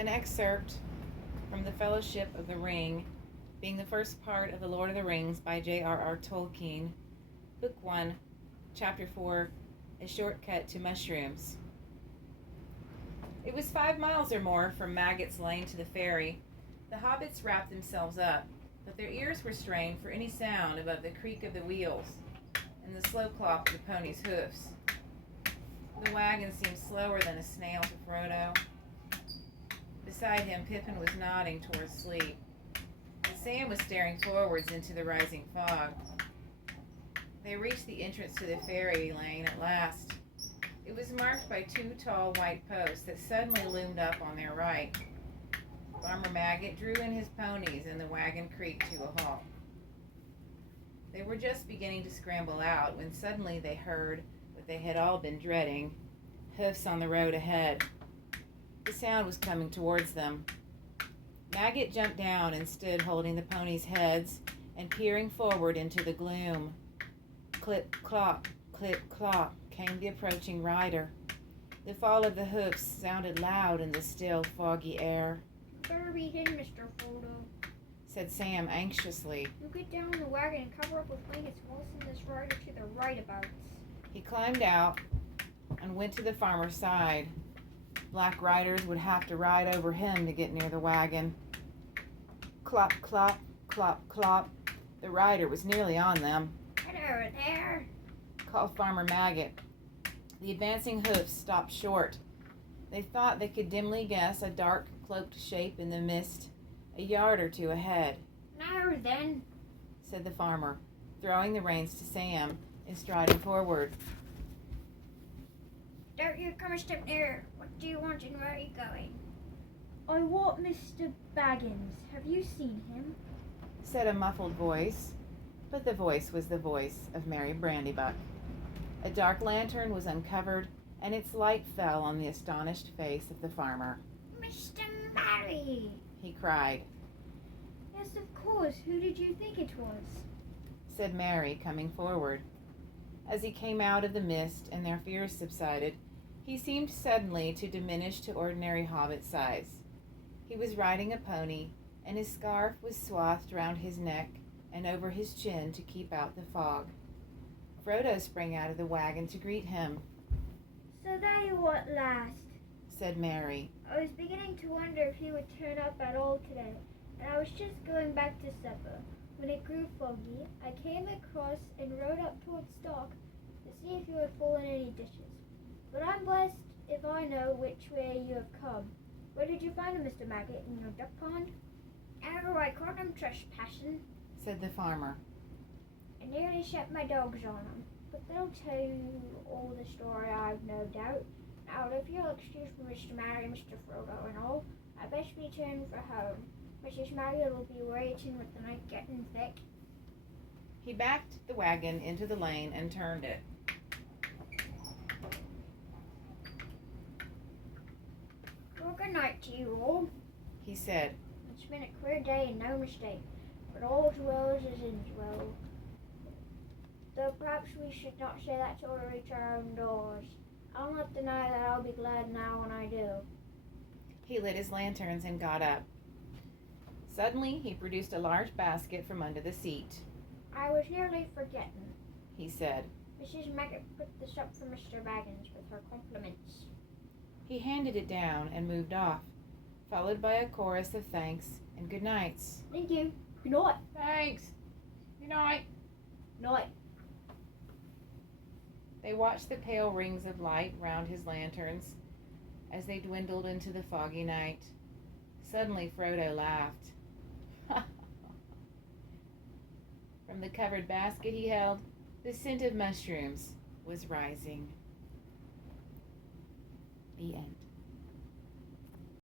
An excerpt from The Fellowship of the Ring, being the first part of The Lord of the Rings by J.R.R. Tolkien, Book 1, Chapter 4, A Shortcut to Mushrooms. It was 5 miles or more from Maggot's Lane to the ferry. The hobbits wrapped themselves up, but their ears were strained for any sound above the creak of the wheels and the slow clop of the pony's hoofs. The wagon seemed slower than a snail to Frodo. Beside him, Pippin was nodding towards sleep, and Sam was staring forwards into the rising fog. They reached the entrance to the ferry lane at last. It was marked by 2 tall white posts that suddenly loomed up on their right. Farmer Maggot drew in his ponies, and the wagon creaked to a halt. They were just beginning to scramble out when suddenly they heard what they had all been dreading: hoofs on the road ahead. The sound was coming towards them. Maggot jumped down and stood holding the ponies' heads and peering forward into the gloom. Clip-clop, clip-clop came the approaching rider. The fall of the hoofs sounded loud in the still, foggy air. "Better be hidden, Mr. Frodo," said Sam anxiously. "You get down in the wagon and cover up with blankets. We'll send this rider to the right-abouts." He climbed out and went to the farmer's side. Black riders would have to ride over him to get near the wagon. Clop, clop, clop, clop. The rider was nearly on them. "Hello there," called Farmer Maggot. The advancing hoofs stopped short. They thought they could dimly guess a dark, cloaked shape in the mist, a yard or two ahead. "Now then," said the farmer, throwing the reins to Sam and striding forward. "Don't you come a step nearer. What do you want and where are you going?" "I want Mr. Baggins. Have you seen him?" said a muffled voice, but the voice was the voice of Mary Brandybuck. A dark lantern was uncovered, and its light fell on the astonished face of the farmer. "Mr. Mary!" he cried. "Yes, of course. Who did you think it was?" said Mary, coming forward. As he came out of the mist and their fears subsided, he seemed suddenly to diminish to ordinary hobbit size. He was riding a pony, and his scarf was swathed round his neck and over his chin to keep out the fog. Frodo sprang out of the wagon to greet him. "So there you are at last," said Mary. "I was beginning to wonder if you would turn up at all today, and I was just going back to supper. When it grew foggy, I came across and rode up towards Stock to see if you had fallen any dishes. But I'm blessed if I know which way you have come. Where did you find him, Mr. Maggot? In your duck pond?" "Oh, I caught him trespassing," said the farmer. "I nearly set my dogs on him. But they'll tell you all the story, I've no doubt. Now, if you'll excuse me, Mr. Mary, Mr. Frodo, and all, I best return for home. Mrs. Maggot will be waiting with the night getting thick." He backed the wagon into the lane and turned it. "Well, good night to you all," he said. "It's been a queer day and no mistake, but all's well as ends well. Though perhaps we should not say that till we reach our own doors. I'll not deny that I'll be glad now when I do." He lit his lanterns and got up. Suddenly, he produced a large basket from under the seat. "I was nearly forgetting," he said. "Mrs. Maggot put this up for Mr. Baggins with her compliments." He handed it down and moved off, followed by a chorus of thanks and good nights. "Thank you. Good night." "Thanks. Good night." "Night." They watched the pale rings of light round his lanterns as they dwindled into the foggy night. Suddenly Frodo laughed. From the covered basket he held, the scent of mushrooms was rising. The end.